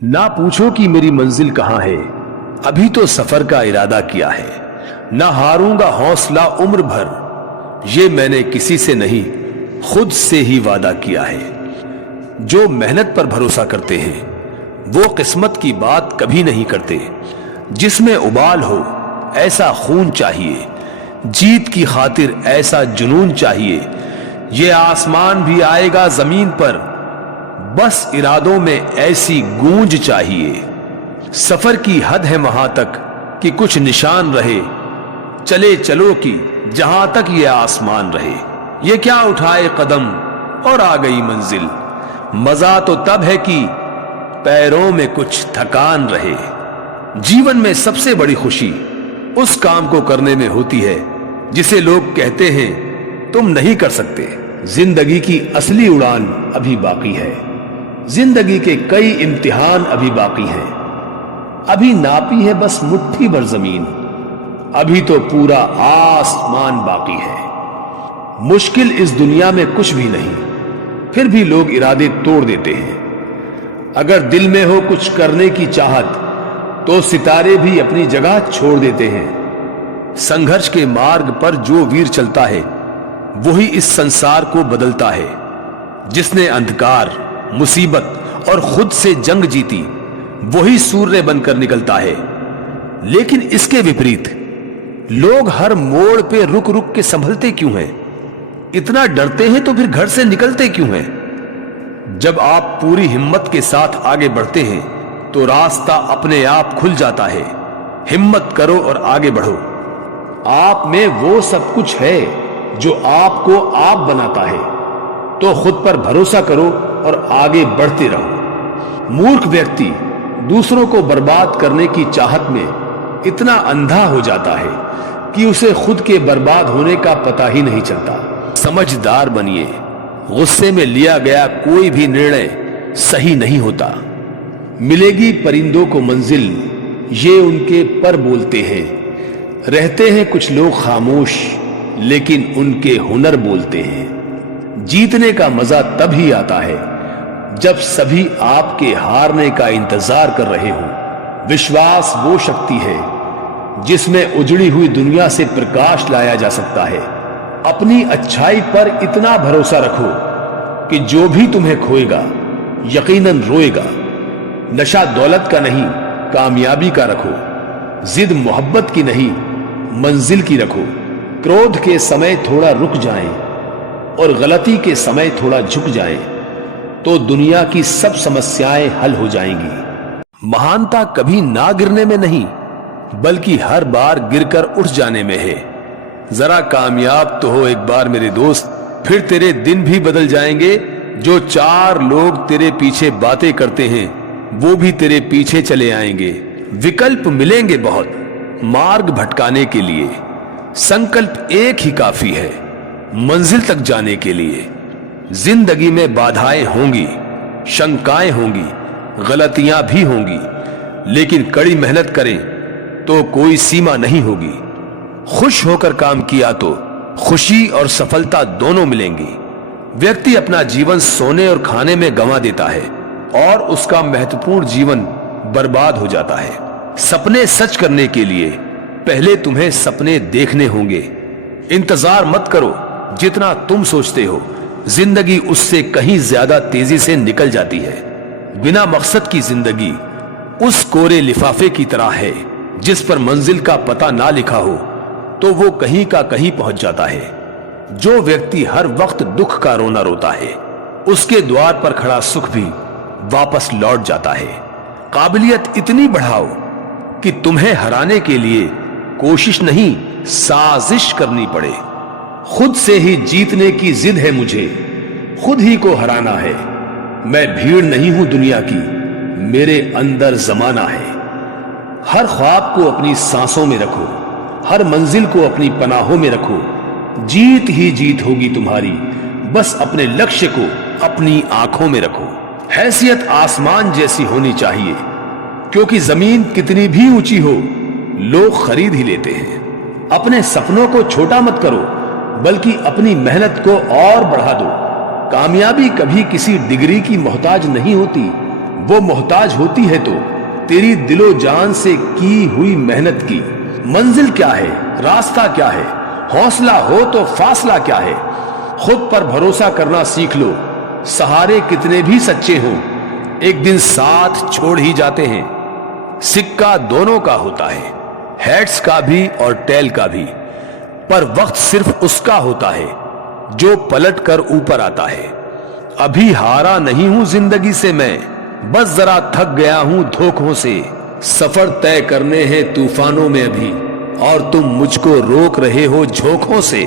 ना पूछो कि मेरी मंजिल कहां है, अभी तो सफर का इरादा किया है। ना हारूंगा हौसला उम्र भर, ये मैंने किसी से नहीं खुद से ही वादा किया है। जो मेहनत पर भरोसा करते हैं वो किस्मत की बात कभी नहीं करते। जिसमें उबाल हो ऐसा खून चाहिए, जीत की खातिर ऐसा जुनून चाहिए। ये आसमान भी आएगा जमीन पर, बस इरादों में ऐसी गूंज चाहिए। सफर की हद है वहां तक कि कुछ निशान रहे, चले चलो कि जहां तक ये आसमान रहे। ये क्या उठाए कदम और आ गई मंजिल, मजा तो तब है कि पैरों में कुछ थकान रहे। जीवन में सबसे बड़ी खुशी उस काम को करने में होती है जिसे लोग कहते हैं तुम नहीं कर सकते। जिंदगी की असली उड़ान अभी बाकी है, जिंदगी के कई इम्तिहान अभी बाकी हैं। अभी नापी है बस मुट्ठी भर जमीन, अभी तो पूरा आसमान बाकी है। मुश्किल इस दुनिया में कुछ भी नहीं, फिर भी लोग इरादे तोड़ देते हैं। अगर दिल में हो कुछ करने की चाहत तो सितारे भी अपनी जगह छोड़ देते हैं। संघर्ष के मार्ग पर जो वीर चलता है वही इस संसार को बदलता है। जिसने अंधकार, मुसीबत और खुद से जंग जीती वही सूर्य बनकर निकलता है। लेकिन इसके विपरीत लोग हर मोड़ पे रुक रुक के संभलते क्यों हैं? इतना डरते हैं तो फिर घर से निकलते क्यों हैं? जब आप पूरी हिम्मत के साथ आगे बढ़ते हैं तो रास्ता अपने आप खुल जाता है। हिम्मत करो और आगे बढ़ो। आप में वो सब कुछ है जो आपको आप बनाता है, तो खुद पर भरोसा करो और आगे बढ़ते रहो। मूर्ख व्यक्ति दूसरों को बर्बाद करने की चाहत में इतना अंधा हो जाता है कि उसे खुद के बर्बाद होने का पता ही नहीं चलता। समझदार बनिए, गुस्से में लिया गया कोई भी निर्णय सही नहीं होता। मिलेगी परिंदों को मंजिल, ये उनके पर बोलते हैं। रहते हैं कुछ लोग खामोश, लेकिन उनके हुनर बोलते हैं। जीतने का मजा तभी आता है जब सभी आपके हारने का इंतजार कर रहे हो। विश्वास वो शक्ति है जिसमें उजड़ी हुई दुनिया से प्रकाश लाया जा सकता है। अपनी अच्छाई पर इतना भरोसा रखो कि जो भी तुम्हें खोएगा यकीनन रोएगा। नशा दौलत का नहीं, कामयाबी का रखो। जिद मोहब्बत की नहीं, मंजिल की रखो। क्रोध के समय थोड़ा रुक जाएं और गलती के समय थोड़ा झुक जाएं तो दुनिया की सब समस्याएं हल हो जाएंगी। महानता कभी ना गिरने में नहीं, बल्कि हर बार गिरकर उठ जाने में है। जरा कामयाब तो हो एक बार मेरे दोस्त, फिर तेरे दिन भी बदल जाएंगे। जो चार लोग तेरे पीछे बातें करते हैं वो भी तेरे पीछे चले आएंगे। विकल्प मिलेंगे बहुत मार्ग भटकाने के लिए, संकल्प एक ही काफी है मंजिल तक जाने के लिए। जिंदगी में बाधाएं होंगी, शंकाएं होंगी, गलतियां भी होंगी, लेकिन कड़ी मेहनत करें तो कोई सीमा नहीं होगी। खुश होकर काम किया तो खुशी और सफलता दोनों मिलेंगी। व्यक्ति अपना जीवन सोने और खाने में गंवा देता है और उसका महत्वपूर्ण जीवन बर्बाद हो जाता है। सपने सच करने के लिए पहले तुम्हें सपने देखने होंगे। इंतजार मत करो, जितना तुम सोचते हो जिंदगी उससे कहीं ज्यादा तेजी से निकल जाती है। बिना मकसद की जिंदगी उस कोरे लिफाफे की तरह है जिस पर मंजिल का पता ना लिखा हो तो वो कहीं का कहीं पहुंच जाता है। जो व्यक्ति हर वक्त दुख का रोना रोता है उसके द्वार पर खड़ा सुख भी वापस लौट जाता है। काबिलियत इतनी बढ़ाओ कि तुम्हें हराने के लिए कोशिश नहीं साजिश करनी पड़े। खुद से ही जीतने की जिद है मुझे, खुद ही को हराना है। मैं भीड़ नहीं हूं दुनिया की, मेरे अंदर जमाना है। हर ख्वाब को अपनी सांसों में रखो, हर मंजिल को अपनी पनाहों में रखो। जीत ही जीत होगी तुम्हारी, बस अपने लक्ष्य को अपनी आंखों में रखो। हैसियत आसमान जैसी होनी चाहिए, क्योंकि जमीन कितनी भी ऊंची हो लोग खरीद ही लेते हैं। अपने सपनों को छोटा मत करो, बल्कि अपनी मेहनत को और बढ़ा दो। कामयाबी कभी किसी डिग्री की मोहताज नहीं होती, वो मोहताज होती है तो तेरी दिलो जान से की हुई मेहनत की। मंजिल क्या है, रास्ता क्या है, हौसला हो तो फासला क्या है। खुद पर भरोसा करना सीख लो, सहारे कितने भी सच्चे हों एक दिन साथ छोड़ ही जाते हैं। सिक्का दोनों का होता है, हेड्स का भी और टेल का भी, पर वक्त सिर्फ उसका होता है जो पलट कर ऊपर आता है। अभी हारा नहीं हूं जिंदगी से मैं, बस जरा थक गया हूं धोखों से। सफर तय करने हैं तूफानों में अभी, और तुम मुझको रोक रहे हो झोंकों से।